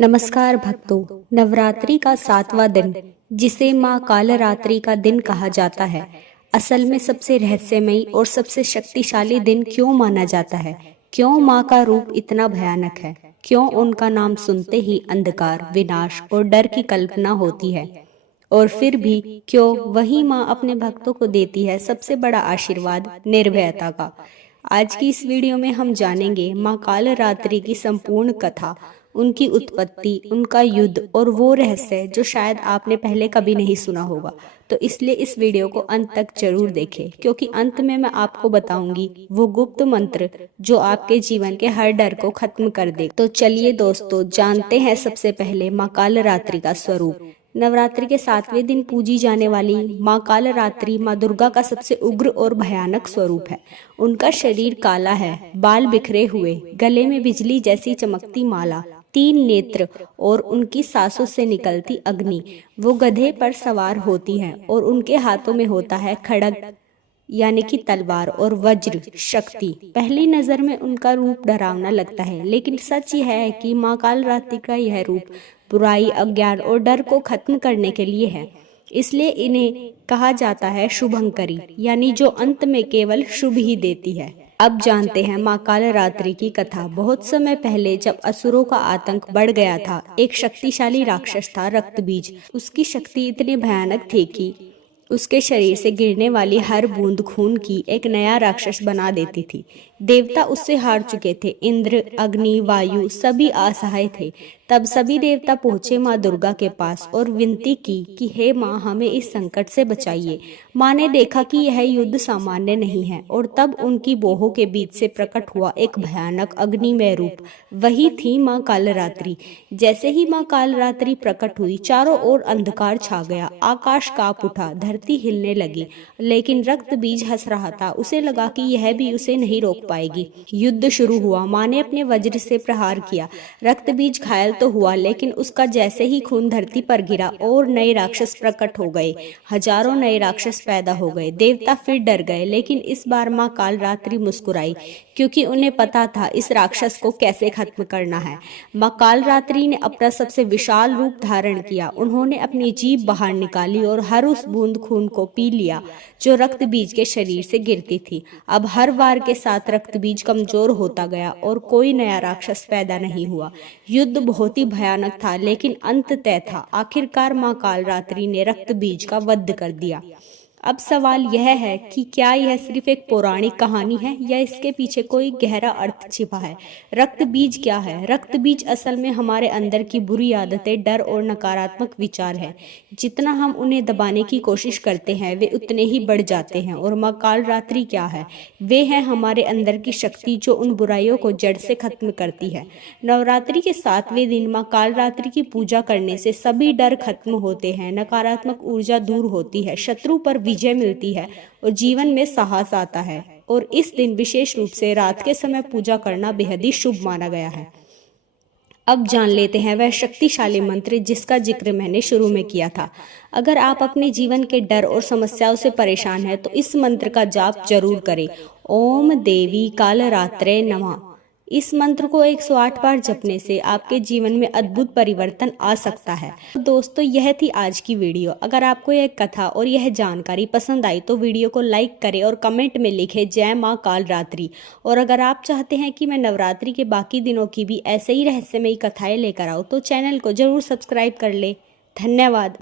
नमस्कार भक्तों। नवरात्रि का 7वां दिन, जिसे माँ कालरात्रि का दिन कहा जाता है, असल में सबसे रहस्यमयी और सबसे शक्तिशाली दिन क्यों माना जाता है? क्यों माँ का रूप इतना भयानक है? क्यों उनका नाम सुनते ही अंधकार, विनाश और डर की कल्पना होती है? और फिर भी क्यों वही माँ अपने भक्तों को देती है सबसे बड़ा आशीर्वाद, निर्भयता का। आज की इस वीडियो में हम जानेंगे माँ कालरात्रि की संपूर्ण कथा, उनकी उत्पत्ति, उनका युद्ध और वो रहस्य जो शायद आपने पहले कभी नहीं सुना होगा। तो इसलिए इस वीडियो को अंत तक जरूर देखें, क्योंकि अंत में मैं आपको बताऊंगी वो गुप्त मंत्र जो आपके जीवन के हर डर को खत्म कर दे। तो चलिए दोस्तों, जानते हैं सबसे पहले माँ कालरात्रि का स्वरूप। नवरात्रि के 7वें दिन पूजी जाने वाली माँ कालरात्रि माँ दुर्गा का सबसे उग्र और भयानक स्वरूप है। उनका शरीर काला है, बाल बिखरे हुए, गले में बिजली जैसी चमकती माला, 3 नेत्र और उनकी सांसों से निकलती अग्नि। वो गधे पर सवार होती हैं और उनके हाथों में होता है खड्ग यानी कि तलवार और वज्र शक्ति। पहली नजर में उनका रूप डरावना लगता है, लेकिन सच यह है कि माँ कालरात्रि का यह रूप बुराई, अज्ञान और डर को खत्म करने के लिए है। इसलिए इन्हें कहा जाता है शुभंकरी, यानी जो अंत में केवल शुभ ही देती है। अब जानते हैं माँ कालरात्रि की कथा। बहुत समय पहले जब असुरों का आतंक बढ़ गया था, एक शक्तिशाली राक्षस था रक्तबीज। उसकी शक्ति इतनी भयानक थी कि उसके शरीर से गिरने वाली हर बूंद खून की एक नया राक्षस बना देती थी। देवता उससे हार चुके थे। इंद्र, अग्नि, वायु सभी असहाय थे। तब सभी देवता पहुंचे माँ दुर्गा के पास और विनती की कि हे माँ, हमें इस संकट से बचाइए। माँ ने देखा कि यह युद्ध सामान्य नहीं है और तब उनकी बाहों के बीच से प्रकट हुआ एक भयानक अग्निमय रूप। वही थी माँ कालरात्रि। जैसे ही माँ कालरात्रि प्रकट हुई, चारों ओर अंधकार छा गया, आकाश कांप उठा, धरती हिलने लगी। लेकिन रक्त बीज हंस रहा था। उसे लगा कि यह भी उसे नहीं रोक पाएगी। युद्ध शुरू हुआ। माँ ने अपने वज्र से प्रहार किया। रक्त बीज घायल तो हुआ, लेकिन उसका जैसे ही खून धरती पर गिरा और नए राक्षस प्रकट हो गए। हजारों नए राक्षस पैदा हो गए। देवता फिर डर गए, लेकिन इस बार माँ कालरात्रि मुस्कुराई, क्योंकि उन्हें पता था इस राक्षस को कैसे खत्म करना है। माँ कालरात्रि ने अपना सबसे विशाल रूप धारण किया। उन्होंने अपनी जीभ बाहर निकाली और हर उस बूंद खून को पी लिया जो रक्त बीज के शरीर से गिरती थी। अब हर वार के साथ रक्त बीज कमजोर होता गया और कोई नया राक्षस पैदा नहीं हुआ। युद्ध बहुत ही भयानक था, लेकिन अंत तय था। आखिरकार माँ कालरात्रि ने रक्त बीज का वध कर दिया। अब सवाल यह है कि क्या यह सिर्फ एक पौराणिक कहानी है या इसके पीछे कोई गहरा अर्थ छिपा है? रक्त बीज क्या है? रक्त बीज असल में हमारे अंदर की बुरी आदतें, डर और नकारात्मक विचार है। जितना हम उन्हें दबाने की कोशिश करते हैं, वे उतने ही बढ़ जाते हैं। और माँ कालरात्रि क्या है? वे है हमारे अंदर की शक्ति जो उन बुराइयों को जड़ से खत्म करती है। नवरात्रि के 7वें दिन माँ कालरात्रि की पूजा करने से सभी डर खत्म होते हैं, नकारात्मक ऊर्जा दूर होती है, शत्रु पर विजय मिलती है और जीवन में साहस आता है। और इस दिन विशेष रूप से रात के समय पूजा करना बेहद ही शुभ माना गया है। अब जान लेते हैं वह शक्तिशाली मंत्र जिसका जिक्र मैंने शुरू में किया था। अगर आप अपने जीवन के डर और समस्याओं से परेशान हैं तो इस मंत्र का जाप जरूर करें। ओम देवी कालरात्रे नमः। इस मंत्र को 108 बार जपने से आपके जीवन में अद्भुत परिवर्तन आ सकता है। तो दोस्तों, यह थी आज की वीडियो। अगर आपको यह कथा और यह जानकारी पसंद आई तो वीडियो को लाइक करें और कमेंट में लिखें जय माँ कालरात्रि। और अगर आप चाहते हैं कि मैं नवरात्रि के बाकी दिनों की भी ऐसे ही रहस्यमयी कथाएं लेकर आऊँ तो चैनल को जरूर सब्सक्राइब कर ले। धन्यवाद।